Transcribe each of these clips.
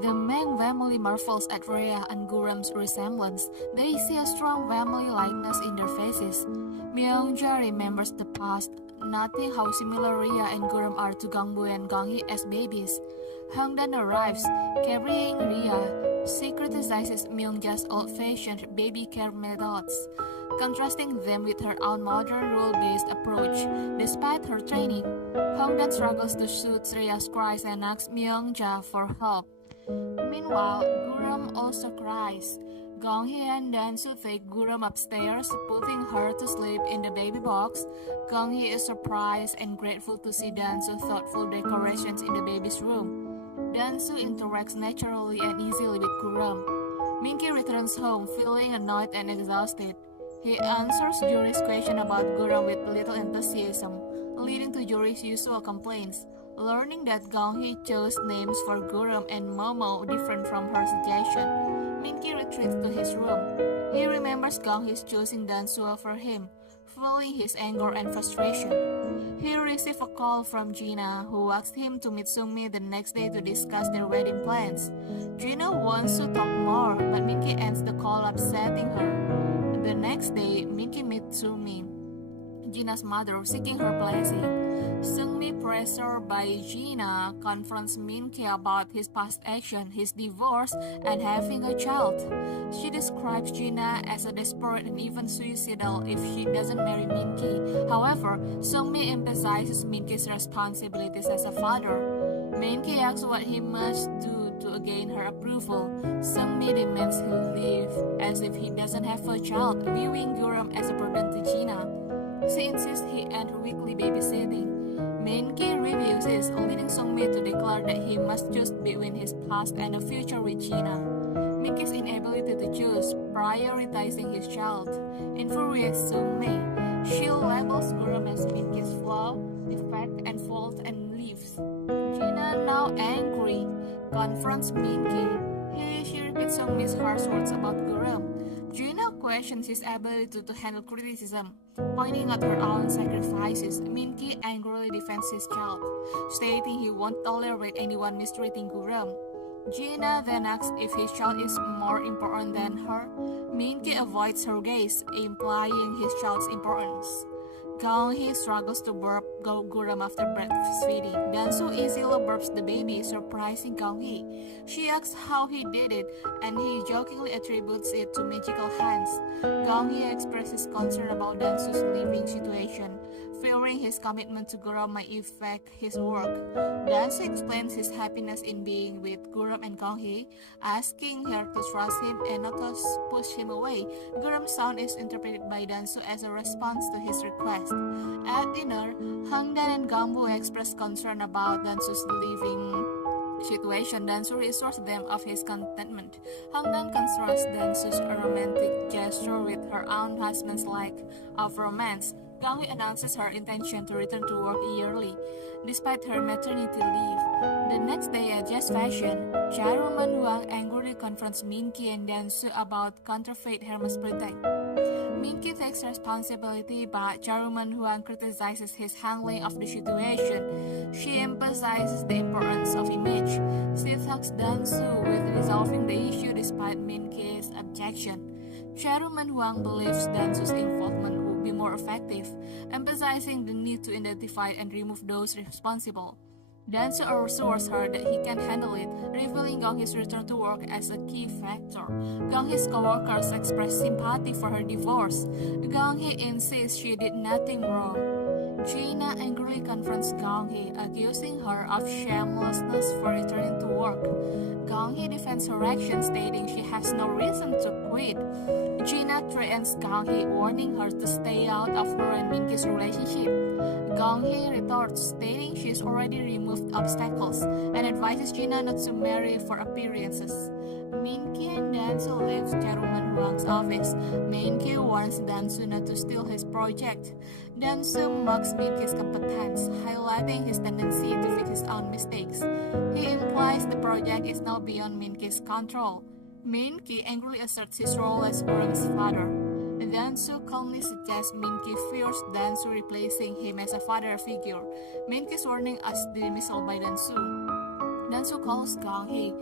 The Meng family marvels at Rhea and Guram's resemblance. They see a strong family likeness in their faces. Myungja remembers the past, noting how similar Rhea and Guram are to Gangbu and Ganghi as babies. Hongdan arrives, carrying Rhea. She criticizes Myungja's old-fashioned baby care methods, contrasting them with her own modern rule-based approach. Despite her training, Hongdan struggles to soothe Rhea's cries and asks Myungja for help. Meanwhile, Guram also cries. Gonghi and Dansu take Guram upstairs, putting her to sleep in the baby box. Gonghi is surprised and grateful to see Dansu's thoughtful decorations in the baby's room. Dansu interacts naturally and easily with Guram. Minky returns home feeling annoyed and exhausted. He answers Yuri's question about Guram with little enthusiasm, leading to Yuri's usual complaints. Learning that Gonghi chose names for Guram and Momo different from her suggestion, Minky retreats to his room. He remembers Gonghi's choosing Dansu for him, feeling his anger and frustration. He receives a call from Gina, who asks him to meet Sungmi the next day to discuss their wedding plans. Gina wants to talk more, but Minky ends the call upsetting her. The next day, Minky meets Sungmi, Gina's mother, seeking her blessing. Sungmi, pressured by Gina, confronts Minky about his past action, his divorce, and having a child. She describes Gina as a desperate and even suicidal if she doesn't marry Minky. However, Sungmi emphasizes Minky's responsibilities as a father. Minky asks what he must do to gain her approval. Sungmi demands he leave, as if he doesn't have a child, viewing Guram as a burden to Gina. She insists he end her weekly babysitting. Minky refuses, leading Sungmi to declare that he must choose between his past and a future with Gina. Minky's inability to choose, prioritizing his child, infuriates Sungmi. She labels Guram as Minky's flaw, defect, and fault and leaves. Gina, now angry, confronts Minky. She repeats Sungmi's harsh words about Guram. Gina questions his ability to handle criticism, pointing at her own sacrifices. Minky angrily defends his child, stating he won't tolerate anyone mistreating Guram. Gina then asks if his child is more important than her. Minky avoids her gaze, implying his child's importance. Gonghi struggles to burp Guram after breastfeeding. Dansu easily burps the baby, surprising Gonghi. She asks how he did it, and he jokingly attributes it to magical hands. Gonghi expresses concern about Dansu's living situation, fearing his commitment to Guram might affect his work. Dansu explains his happiness in being with Guram and Gonghi, asking her to trust him and not to push him away. Guram's sound is interpreted by Dansu as a response to his request. At dinner, Hangdan and Gambu express concern about Dansu's living situation. Dansu assures them of his contentment. Hangdan contrasts Dansu's romantic gesture with her own husband's lack of romance. Gangwi announces her intention to return to work yearly, despite her maternity leave. The next day at Just Fashion, Chairwoman Wang angrily confronts Minky and Dansu about counterfeit Hermes Protect. Minky takes responsibility, but Chairwoman Huang criticizes his handling of the situation. She emphasizes the importance of image. She thanks Dansu with resolving the issue despite Minky's objection. Chairwoman Huang believes Dansu's involvement would be more effective, emphasizing the need to identify and remove those responsible. Dansu assures her that he can handle it, revealing Gonghi's return to work as a key factor. Gonghi's co-workers express sympathy for her divorce. Gonghi insists she did nothing wrong. Gina angrily confronts Gonghi, accusing her of shamelessness for returning to work. Gonghi defends her action, stating she has no reason to quit. Gina threatens Gonghi, warning her to stay out of her and Minky's relationship. Gonghi retorts, stating she's already removed obstacles, and advises Gina not to marry for appearances. Minky and Dansu leave Chairwoman Huang's office. Minky warns Dansu not to steal his project. Dansu mocks Minky's competence, highlighting his tendency to fix his own mistakes. He implies the project is now beyond Minky's control. Minky angrily asserts his role as Guram's father. Dansu calmly suggests Minky fears Dansu replacing him as a father figure. Minky's warning asks dismissal by Dansu. Nansu calls Gong Hee,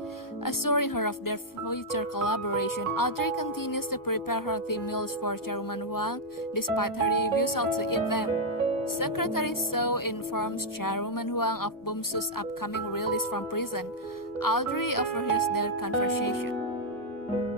assuring her of their future collaboration. Audrey continues to prepare hearty meals for Chairwoman Huang, despite her refusal to eat them. Secretary So informs Chairwoman Huang of Bum Su's upcoming release from prison. Audrey overhears their conversation.